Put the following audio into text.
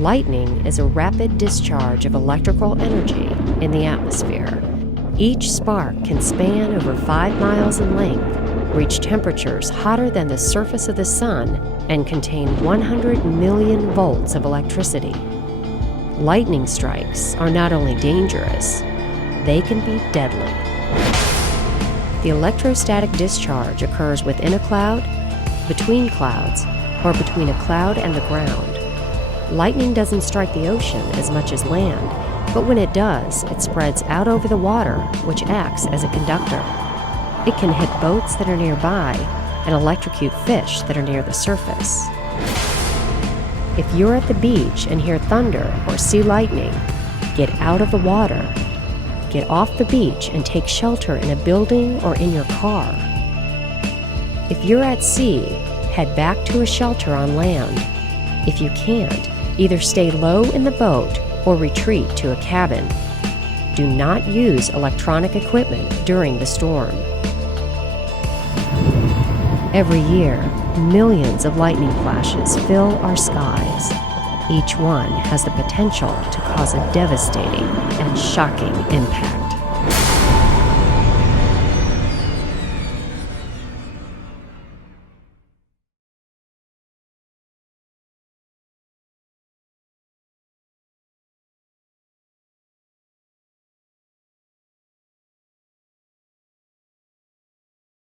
Lightning is a rapid discharge of electrical energy in the atmosphere. Each spark can span over 5 miles in length, reach temperatures hotter than the surface of the sun, and contain 100 million volts of electricity. Lightning strikes are not only dangerous, they can be deadly. The electrostatic discharge occurs within a cloud, between clouds, or between a cloud and the ground. Lightning doesn't strike the ocean as much as land, but when it does, it spreads out over the water, which acts as a conductor. It can hit boats that are nearby and electrocute fish that are near the surface. If you're at the beach and hear thunder or see lightning, get out of the water. Get off the beach and take shelter in a building or in your car. If you're at sea, head back to a shelter on land. If you can't, either stay low in the boat or retreat to a cabin. Do not use electronic equipment during the storm. Every year, millions of lightning flashes fill our skies. Each one has the potential to cause a devastating and shocking impact.